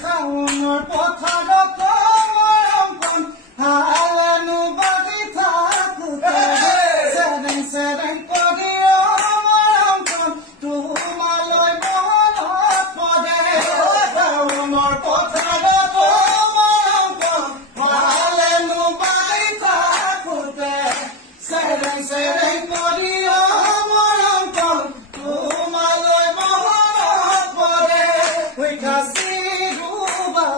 শাওনৰ পথাৰত মৰমখন হালানো বাজি থাকোতে চেৰেং চেৰেং কৰি মৰমখন তোমালৈ মনত পৰে শাওনৰ পথাৰত মৰমখন হালানো বাজি থাকোতে চেৰেং চেৰেং কৰি মৰমখন তোমালৈ মনত পৰে ঐ কাশী ৰুবা